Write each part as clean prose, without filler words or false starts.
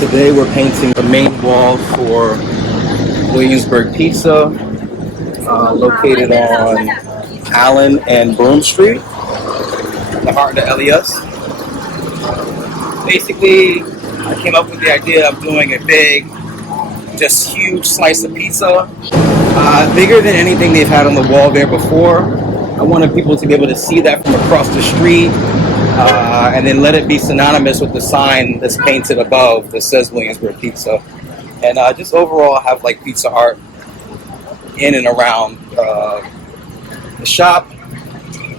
Today we're painting the main wall for Williamsburg Pizza, located on Allen and Broome Street, the heart of LES. Basically, I came up with the idea of doing a big, just huge slice of pizza, bigger than anything they've had on the wall there before. I wanted people to be able to see that from across the street, and then let it be synonymous with the sign that's painted above that says Williamsburg Pizza. And just overall have like pizza art in and around the shop.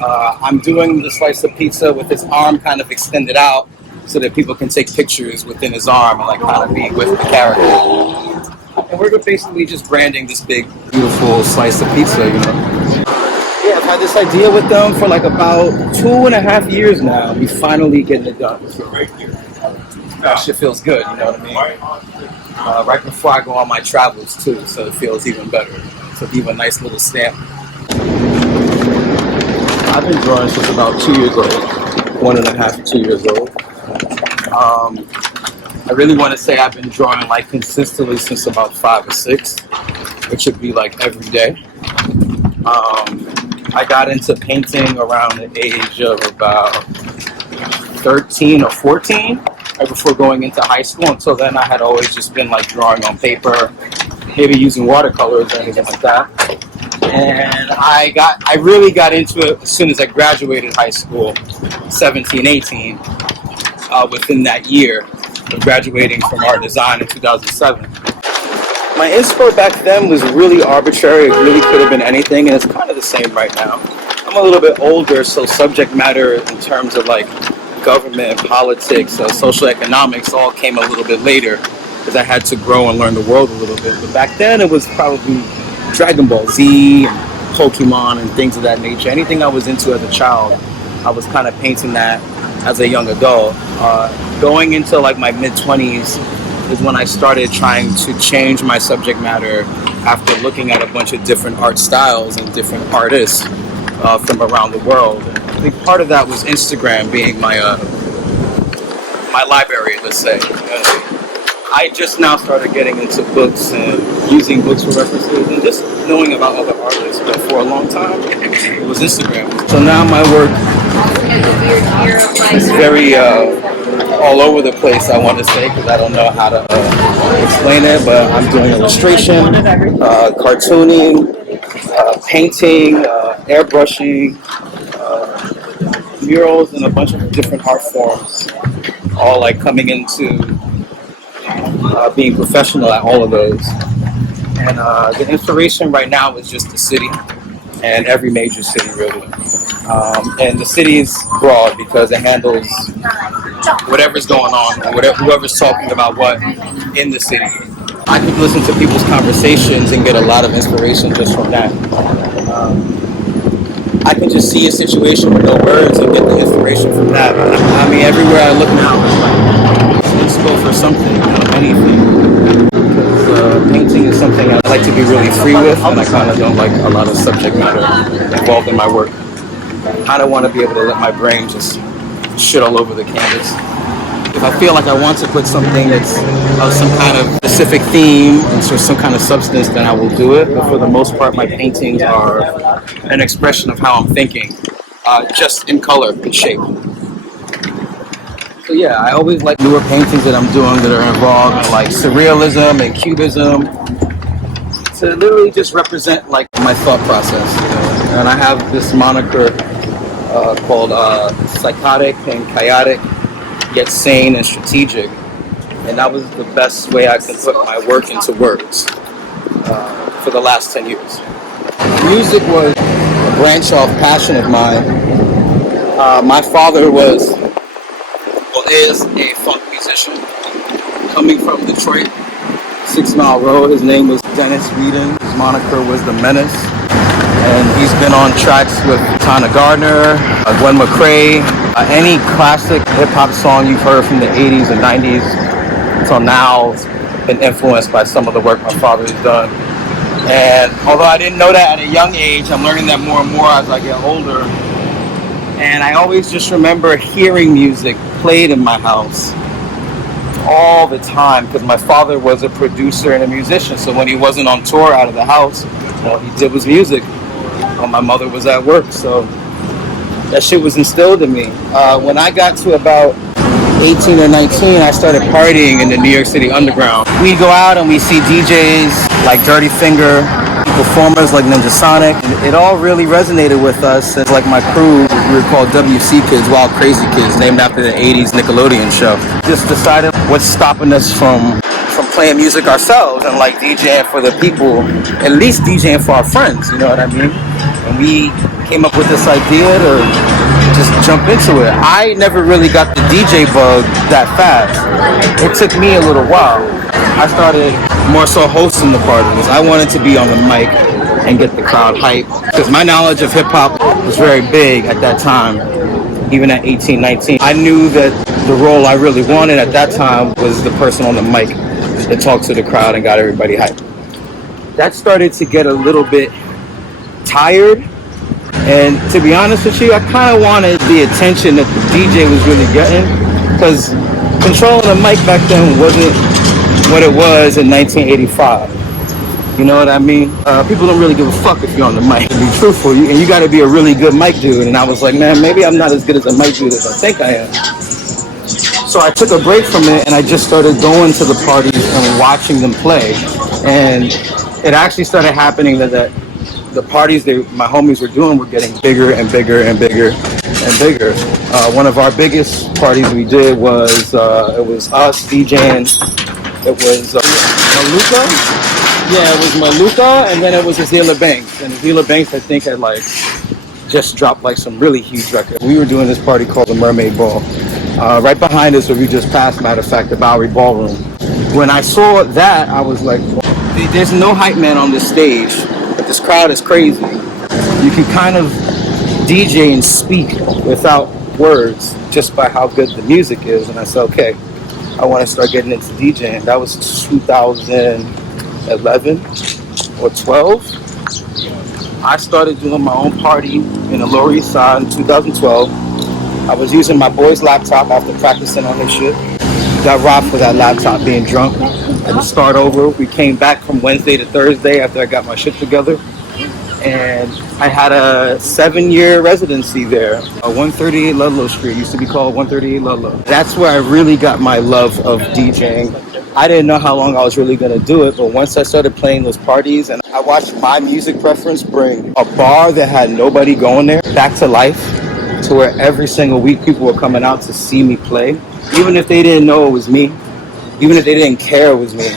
I'm doing the slice of pizza with his arm kind of extended out so that people can take pictures within his arm and like kind of be with the character. And we're basically just branding this big, beautiful slice of pizza, you know. Yeah, I've had this idea with them for like about 2.5 years now. We finally getting it done. So that shit feels good, you know what I mean? Right before I go on my travels too, so it feels even better. To leave a nice little stamp. I've been drawing since about 2 years old, 1.5 to 2 years old. I really want to say I've been drawing like consistently since about 5 or 6, which would be like every day. I got into painting around the age of about 13 or 14, right before going into high school. Until then, I had always just been like drawing on paper, maybe using watercolors or anything like that. And I really got into it as soon as I graduated high school, 17, 18, within that year of graduating from art design in 2007. My inspo back then was really arbitrary. It really could have been anything, and it's kind of the same right now. I'm a little bit older, so subject matter in terms of like government, politics, social economics all came a little bit later because I had to grow and learn the world a little bit. But back then it was probably Dragon Ball Z and Pokemon and things of that nature. Anything I was into as a child, I was kind of painting that as a young adult. Going into like my mid-20s is when I started trying to change my subject matter after looking at a bunch of different art styles and different artists from around the world. I think part of that was Instagram being my my library, let's say. I just now started getting into books and using books for references and just knowing about other artists, but for a long time it was Instagram. So now my work is very all over the place, I want to say, because I don't know how to explain it, but I'm doing illustration, cartooning, painting, airbrushing, murals, and a bunch of different art forms, all like coming into being professional at all of those. And the inspiration right now is just the city and every major city, really. And the city is broad because it handles whatever's going on, whoever's talking about what in the city. I could listen to people's conversations and get a lot of inspiration just from that. I can just see a situation with no words and get the inspiration from that. I mean, everywhere I look now is like inspo for something, anything. Because painting is something I like to be really free with, and I kind of don't like a lot of subject matter involved in my work. I kind of want to be able to let my brain just shit all over the canvas. If I feel like I want to put something that's of some kind of specific theme and so some kind of substance, then I will do it. But for the most part, my paintings are an expression of how I'm thinking, just in color and shape. So yeah, I always like newer paintings that I'm doing that are involved in like surrealism and cubism to literally just represent like my thought process. You know? And I have this moniker called psychotic and chaotic, yet sane and strategic. And that was the best way I could put my work into words for the last 10 years. Music was a branch off passion of mine. My father is a funk musician. Coming from Detroit, 6 Mile Road, his name was Dennis Whedon. His moniker was The Menace. And he's been on tracks with Tana Gardner, Gwen McCrae, any classic hip-hop song you've heard from the 80s and 90s until now has been influenced by some of the work my father has done. And although I didn't know that at a young age, I'm learning that more and more as I get older. And I always just remember hearing music played in my house all the time because my father was a producer and a musician. So when he wasn't on tour out of the house, all he did was music while my mother was at work. So that shit was instilled in me. When I got to about 18 or 19, I started partying in the New York City underground. We go out and we see DJs like Dirty Finger, performers like Ninja Sonic. It all really resonated with us. It's like my crew, we were called WC Kids, Wild Crazy Kids, named after the 80s Nickelodeon show. Just decided what's stopping us from playing music ourselves and like DJing for the people, at least DJing for our friends, you know what I mean? And we came up with this idea to just jump into it. I never really got the DJ bug that fast. It took me a little while. I started more so hosting the parties. I wanted to be on the mic and get the crowd hype because my knowledge of hip hop was very big at that time, even at 18, 19. I knew that the role I really wanted at that time was the person on the mic that talked to the crowd and got everybody hyped. That started to get a little bit tired, and to be honest with you, I kind of wanted the attention that the DJ was really getting, because controlling the mic back then wasn't what it was in 1985. You know what I mean? People don't really give a fuck if you're on the mic. To be truthful, and you got to be a really good mic dude. And I was like, man, maybe I'm not as good as a mic dude as I think I am. So I took a break from it, and I just started going to the parties and watching them play. And it actually started happening that the parties my homies were doing were getting bigger and bigger and bigger and bigger. One of our biggest parties we did was it was us DJing. It was Maluka. Yeah, it was Maluka, and then it was Azela Banks. And Azela Banks, I think, had like just dropped like some really huge record. We were doing this party called the Mermaid Ball. Right behind us, where we just passed, matter of fact, the Bowery Ballroom. When I saw that, I was like, there's no hype man on this stage, but this crowd is crazy. You can kind of DJ and speak without words just by how good the music is. And I said, okay, I want to start getting into DJing. That was 2011 or 12. I started doing my own party in the Lower East Side in 2012. I was using my boy's laptop after practicing on his shit. Got robbed for that laptop being drunk. Had to start over. We came back from Wednesday to Thursday after I got my shit together. And I had a 7-year residency there. 138 Ludlow Street. Used to be called 138 Ludlow. That's where I really got my love of DJing. I didn't know how long I was really going to do it, but once I started playing those parties and I watched my music preference bring a bar that had nobody going there back to life, to where every single week people were coming out to see me play, even if they didn't know it was me, even if they didn't care it was me,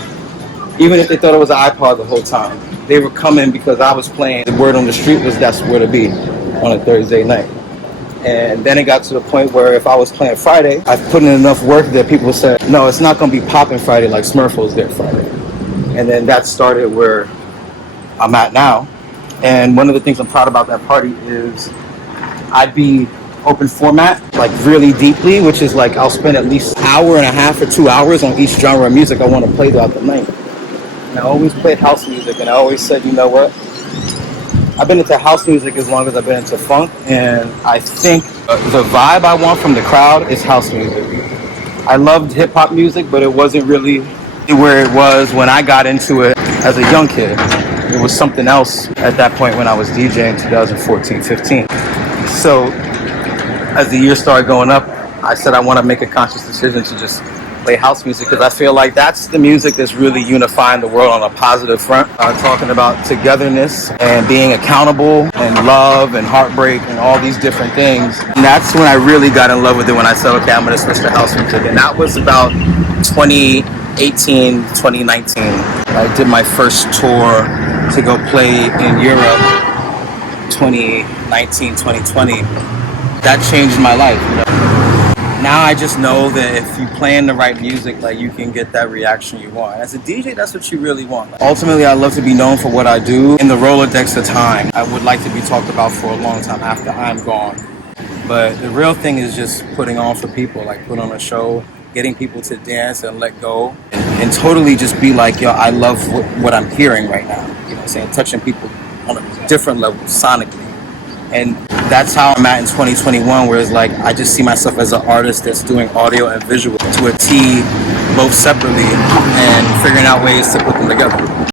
even if they thought it was an iPod the whole time. They were coming because I was playing. The word on the street was that's where to be on a Thursday night. And then it got to the point where if I was playing Friday, I put in enough work that people said, no, it's not going to be popping Friday like Smurfo's there Friday. And then that started where I'm at now. And one of the things I'm proud about that party is I'd be open format, like really deeply, which is like I'll spend at least an hour and a half or 2 hours on each genre of music I want to play throughout the night. And I always played house music, and I always said, you know what? I've been into house music as long as I've been into funk, and I think the vibe I want from the crowd is house music. I loved hip-hop music, but it wasn't really where it was when I got into it as a young kid. It was something else at that point when I was DJing in 2014, 15. So as the years started going up, I said I want to make a conscious decision to just play house music, because I feel like that's the music that's really unifying the world on a positive front. Talking about togetherness and being accountable and love and heartbreak and all these different things. And that's when I really got in love with it, when I said, okay, I'm going to switch to house music. And that was about 2018, 2019. I did my first tour to go play in Europe, 2019, 2020. That changed my life, you know? Now I just know that if you playing the right music, like, you can get that reaction you want. As a DJ, that's what you really want. Ultimately, I love to be known for what I do. In the Rolodex of time, I would like to be talked about for a long time after I'm gone. But the real thing is just putting on for people, like put on a show, getting people to dance and let go, and totally just be like, yo, I love what I'm hearing right now. You know what I'm saying? Touching people on a different level, sonically. And that's how I'm at in 2021, where it's like I just see myself as an artist that's doing audio and visual to a T, both separately and figuring out ways to put them together.